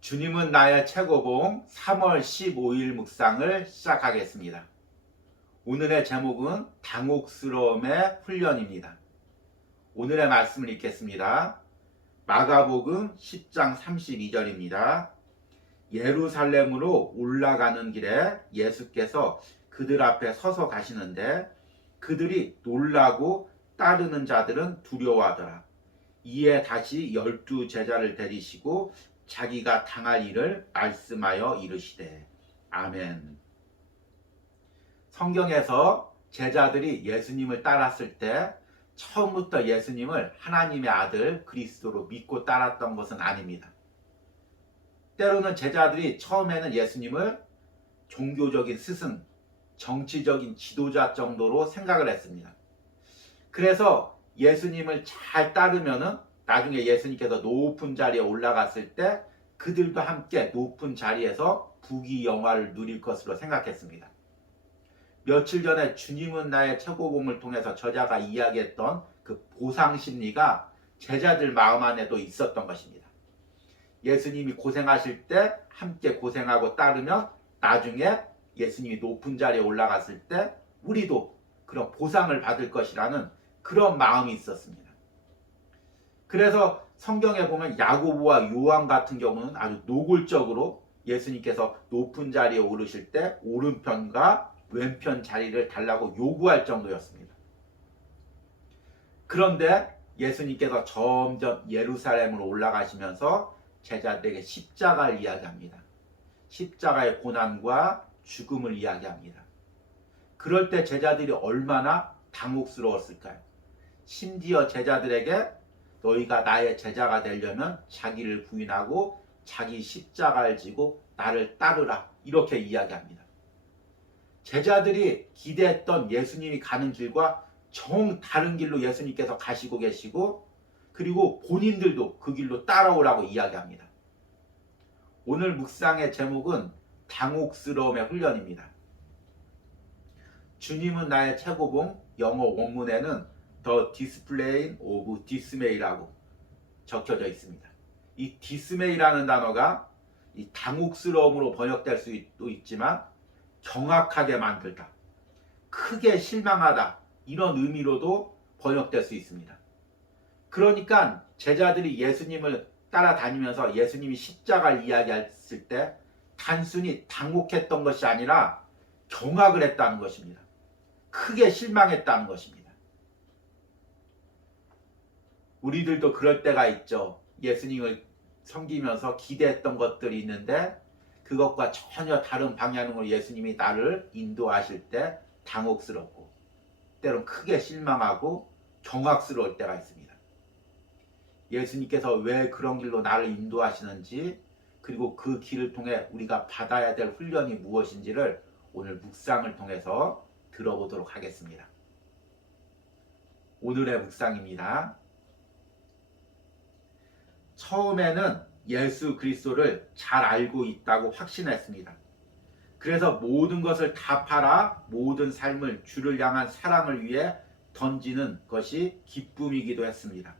주님은 나의 최고봉 3월 15일 묵상을 시작하겠습니다. 오늘의 제목은 당혹스러움의 훈련입니다. 오늘의 말씀을 읽겠습니다. 마가복음 10장 32절입니다. 예루살렘으로 올라가는 길에 예수께서 그들 앞에 서서 가시는데 그들이 놀라고 따르는 자들은 두려워하더라. 이에 다시 12 제자를 데리시고 자기가 당할 일을 말씀하여 이르시되 아멘. 성경에서 제자들이 예수님을 따랐을 때 처음부터 예수님을 하나님의 아들 그리스도로 믿고 따랐던 것은 아닙니다. 때로는 제자들이 처음에는 예수님을 종교적인 스승, 정치적인 지도자 정도로 생각을 했습니다. 그래서 예수님을 잘 따르면은 나중에 예수님께서 높은 자리에 올라갔을 때 그들과 함께 높은 자리에서 부귀영화를 누릴 것으로 생각했습니다. 며칠 전에 주님은 나의 최고봉을 통해서 저자가 이야기했던 그 보상 심리가 제자들 마음 안에도 있었던 것입니다. 예수님이 고생하실 때 함께 고생하고 따르면 나중에 예수님이 높은 자리에 올라갔을 때 우리도 그런 보상을 받을 것이라는 그런 마음이 있었습니다. 그래서 성경에 보면 야고보와 요한 같은 경우는 아주 노골적으로 예수님께서 높은 자리에 오르실 때 오른편과 왼편 자리를 달라고 요구할 정도였습니다. 그런데 예수님께서 점점 예루살렘으로 올라가시면서 제자들에게 십자가를 이야기합니다. 십자가의 고난과 죽음을 이야기합니다. 그럴 때 제자들이 얼마나 당혹스러웠을까요? 심지어 제자들에게 너희가 나의 제자가 되려면 자기를 부인하고 자기 십자가를 지고 나를 따르라 이렇게 이야기합니다. 제자들이 기대했던 예수님이 가는 길과 정 다른 길로 예수님께서 가시고 계시고 그리고 본인들도 그 길로 따라오라고 이야기합니다. 오늘 묵상의 제목은 당혹스러움의 훈련입니다. 주님은 나의 최고봉 영어 원문에는 The Discipline of Dismay라고 적혀져 있습니다. 이 dismay라는 단어가 이 당혹스러움으로 번역될 수도 있지만 경악하게 만들다, 크게 실망하다 이런 의미로도 번역될 수 있습니다. 그러니까 제자들이 예수님을 따라다니면서 예수님이 십자가를 이야기했을 때 단순히 당혹했던 것이 아니라 경악을 했다는 것입니다. 크게 실망했다는 것입니다. 우리들도 그럴 때가 있죠. 예수님을 섬기면서 기대했던 것들이 있는데 그것과 전혀 다른 방향으로 예수님이 나를 인도하실 때 당혹스럽고 때론 크게 실망하고 경악스러울 때가 있습니다. 예수님께서 왜 그런 길로 나를 인도하시는지 그리고 그 길을 통해 우리가 받아야 될 훈련이 무엇인지를 오늘 묵상을 통해서 들어보도록 하겠습니다. 오늘의 묵상입니다. 처음에는 예수 그리스도를 잘 알고 있다고 확신했습니다. 그래서 모든 것을 다 팔아 모든 삶을 주를 향한 사랑을 위해 던지는 것이 기쁨이기도 했습니다.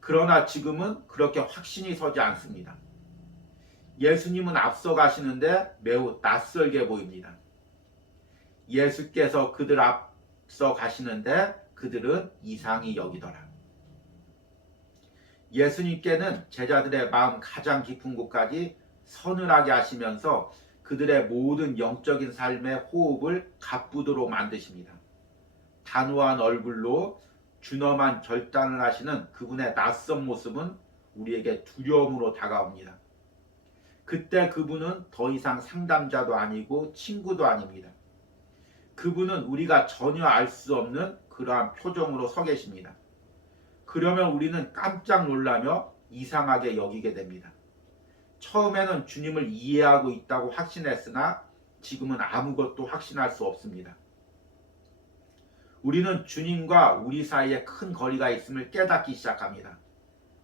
그러나 지금은 그렇게 확신이 서지 않습니다. 예수님은 앞서 가시는데 매우 낯설게 보입니다. 예수께서 그들 앞서 가시는데 그들은 이상히 여기더라. 예수님께는 제자들의 마음 가장 깊은 곳까지 서늘하게 하시면서 그들의 모든 영적인 삶의 호흡을 가쁘도록 만드십니다. 단호한 얼굴로 준엄한 결단을 하시는 그분의 낯선 모습은 우리에게 두려움으로 다가옵니다. 그때 그분은 더 이상 상담자도 아니고 친구도 아닙니다. 그분은 우리가 전혀 알 수 없는 그러한 표정으로 서 계십니다. 그러면 우리는 깜짝 놀라며 이상하게 여기게 됩니다. 처음에는 주님을 이해하고 있다고 확신했으나 지금은 아무것도 확신할 수 없습니다. 우리는 주님과 우리 사이에 큰 거리가 있음을 깨닫기 시작합니다.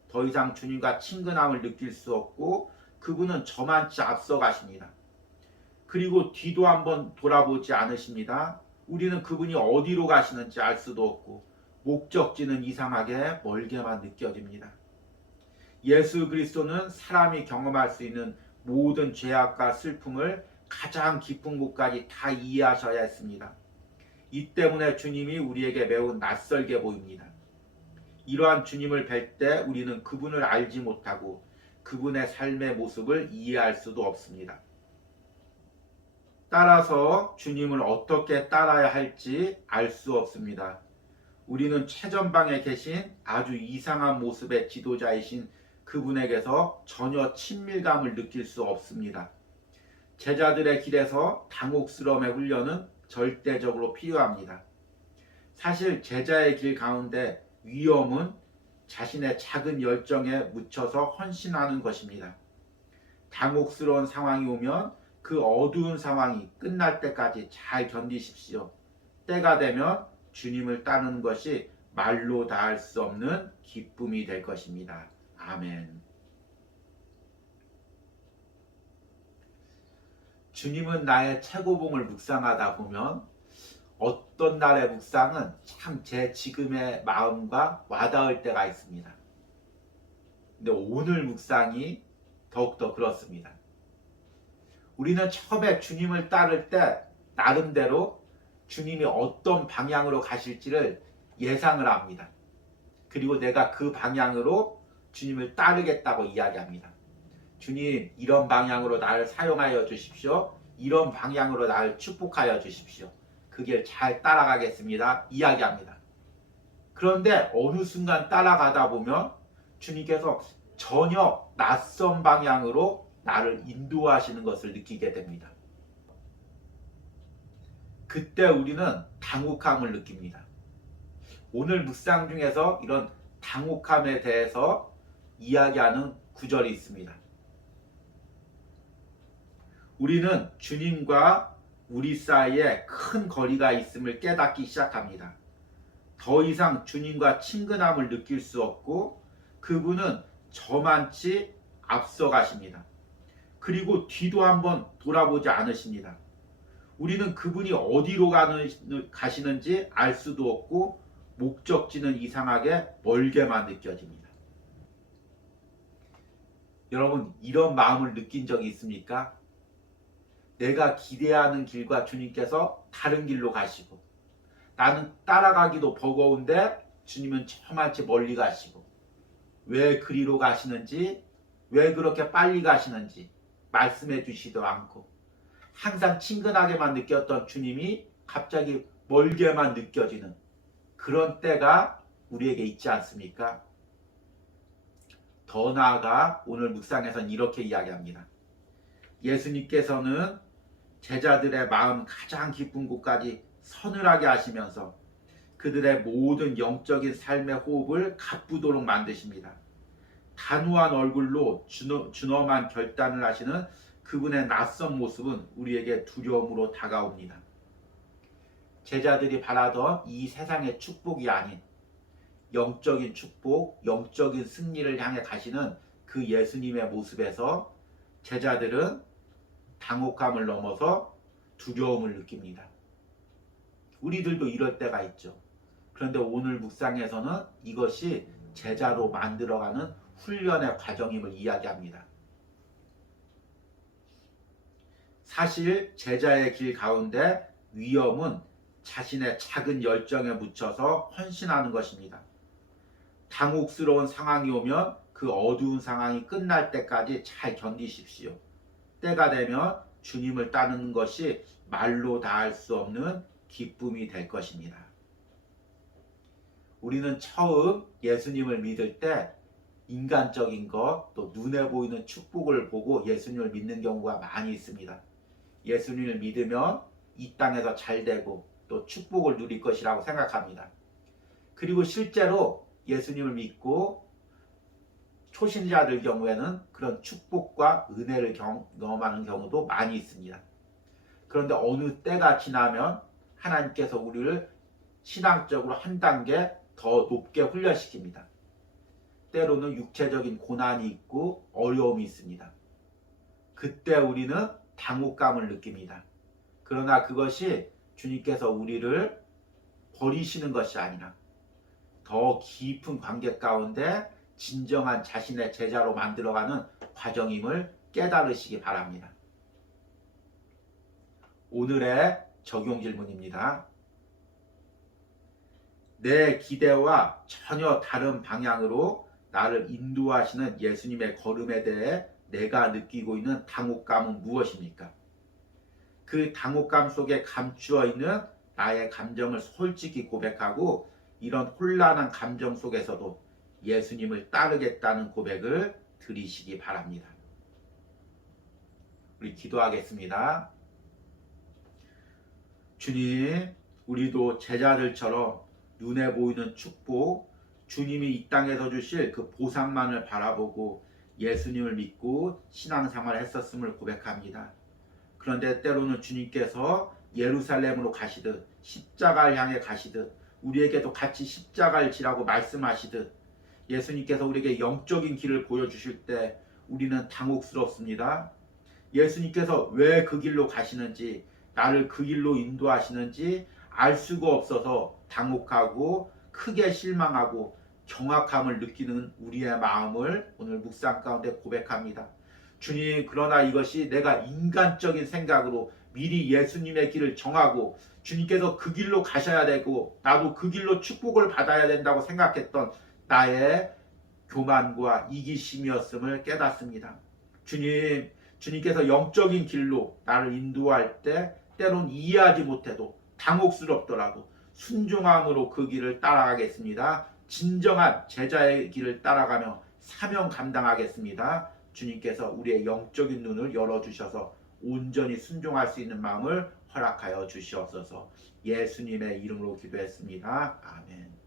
더 이상 주님과 친근함을 느낄 수 없고 그분은 저만치 앞서 가십니다. 그리고 뒤도 한번 돌아보지 않으십니다. 우리는 그분이 어디로 가시는지 알 수도 없고 목적지는 이상하게 멀게만 느껴집니다. 예수 그리스도는 사람이 경험할 수 있는 모든 죄악과 슬픔을 가장 깊은 곳까지 다 이해하셔야 했습니다. 이 때문에 주님이 우리에게 매우 낯설게 보입니다. 이러한 주님을 뵐 때 우리는 그분을 알지 못하고 그분의 삶의 모습을 이해할 수도 없습니다. 따라서 주님을 어떻게 따라야 할지 알 수 없습니다. 우리는 최전방에 계신 아주 이상한 모습의 지도자이신 그분에게서 전혀 친밀감을 느낄 수 없습니다. 제자들의 길에서 당혹스러움의 훈련은 절대적으로 필요합니다. 사실 제자의 길 가운데 위험은 자신의 작은 열정에 묻혀서 헌신하는 것입니다. 당혹스러운 상황이 오면 그 어두운 상황이 끝날 때까지 잘 견디십시오. 때가 되면 주님을 따르는 것이 말로 다할 수 없는 기쁨이 될 것입니다. 아멘. 주님은 나의 최고봉을 묵상하다 보면 어떤 날의 묵상은 참 제 지금의 마음과 와닿을 때가 있습니다. 근데 오늘 묵상이 더욱더 그렇습니다. 우리는 처음에 주님을 따를 때 나름대로 주님이 어떤 방향으로 가실지를 예상을 합니다. 그리고 내가 그 방향으로 주님을 따르겠다고 이야기합니다. 주님, 이런 방향으로 나를 사용하여 주십시오. 이런 방향으로 나를 축복하여 주십시오. 그 길 잘 따라가겠습니다. 이야기합니다. 그런데 어느 순간 따라가다 보면 주님께서 전혀 낯선 방향으로 나를 인도하시는 것을 느끼게 됩니다. 그때 우리는 당혹함을 느낍니다. 오늘 묵상 중에서 이런 당혹함에 대해서 이야기하는 구절이 있습니다. 우리는 주님과 우리 사이에 큰 거리가 있음을 깨닫기 시작합니다. 더 이상 주님과 친근함을 느낄 수 없고 그분은 저만치 앞서가십니다. 그리고 뒤도 한번 돌아보지 않으십니다. 우리는 그분이 어디로 가시는지 알 수도 없고 목적지는 이상하게 멀게만 느껴집니다. 여러분, 이런 마음을 느낀 적이 있습니까? 내가 기대하는 길과 주님께서 다른 길로 가시고 나는 따라가기도 버거운데 주님은 저만치 멀리 가시고 왜 그리로 가시는지 왜 그렇게 빨리 가시는지 말씀해 주시도 않고 항상 친근하게만 느꼈던 주님이 갑자기 멀게만 느껴지는 그런 때가 우리에게 있지 않습니까? 더 나아가 오늘 묵상에서는 이렇게 이야기합니다. 예수님께서는 제자들의 마음 가장 깊은 곳까지 서늘하게 하시면서 그들의 모든 영적인 삶의 호흡을 가쁘도록 만드십니다. 단호한 얼굴로 준엄한 결단을 하시는 그분의 낯선 모습은 우리에게 두려움으로 다가옵니다. 제자들이 바라던 이 세상의 축복이 아닌 영적인 축복, 영적인 승리를 향해 가시는 그 예수님의 모습에서 제자들은 당혹함을 넘어서 두려움을 느낍니다. 우리들도 이럴 때가 있죠. 그런데 오늘 묵상에서는 이것이 제자로 만들어가는 훈련의 과정임을 이야기합니다. 사실 제자의 길 가운데 위험은 자신의 작은 열정에 묻혀서 헌신하는 것입니다. 당혹스러운 상황이 오면 그 어두운 상황이 끝날 때까지 잘 견디십시오. 때가 되면 주님을 따르는 것이 말로 다할 수 없는 기쁨이 될 것입니다. 우리는 처음 예수님을 믿을 때 인간적인 것, 또 눈에 보이는 축복을 보고 예수님을 믿는 경우가 많이 있습니다. 예수님을 믿으면 이 땅에서 잘 되고 또 축복을 누릴 것이라고 생각합니다. 그리고 실제로 예수님을 믿고 초신자들 경우에는 그런 축복과 은혜를 경험하는 경우도 많이 있습니다. 그런데 어느 때가 지나면 하나님께서 우리를 신앙적으로 한 단계 더 높게 훈련시킵니다. 때로는 육체적인 고난이 있고 어려움이 있습니다. 그때 우리는 당혹감을 느낍니다. 그러나 그것이 주님께서 우리를 버리시는 것이 아니라 더 깊은 관계 가운데 진정한 자신의 제자로 만들어가는 과정임을 깨달으시기 바랍니다. 오늘의 적용 질문입니다. 내 기대와 전혀 다른 방향으로 나를 인도하시는 예수님의 걸음에 대해 내가 느끼고 있는 당혹감은 무엇입니까? 그 당혹감 속에 감추어 있는 나의 감정을 솔직히 고백하고 이런 혼란한 감정 속에서도 예수님을 따르겠다는 고백을 드리시기 바랍니다. 우리 기도하겠습니다. 주님, 우리도 제자들처럼 눈에 보이는 축복, 주님이 이 땅에서 주실 그 보상만을 바라보고 예수님을 믿고 신앙생활을 했었음을 고백합니다. 그런데 때로는 주님께서 예루살렘으로 가시듯 십자가를 향해 가시듯 우리에게도 같이 십자가를 지라고 말씀하시듯 예수님께서 우리에게 영적인 길을 보여주실 때 우리는 당혹스럽습니다. 예수님께서 왜 그 길로 가시는지, 나를 그 길로 인도하시는지 알 수가 없어서 당혹하고 크게 실망하고 경악함을 느끼는 우리의 마음을 오늘 묵상 가운데 고백합니다. 주님, 그러나 이것이 내가 인간적인 생각으로 미리 예수님의 길을 정하고 주님께서 그 길로 가셔야 되고 나도 그 길로 축복을 받아야 된다고 생각했던 나의 교만과 이기심이었음을 깨닫습니다. 주님, 주님께서 영적인 길로 나를 인도할 때 때론 이해하지 못해도 당혹스럽더라도 순종함으로 그 길을 따라가겠습니다. 진정한 제자의 길을 따라가며 사명 감당하겠습니다. 주님께서 우리의 영적인 눈을 열어주셔서 온전히 순종할 수 있는 마음을 허락하여 주시옵소서. 예수님의 이름으로 기도했습니다. 아멘.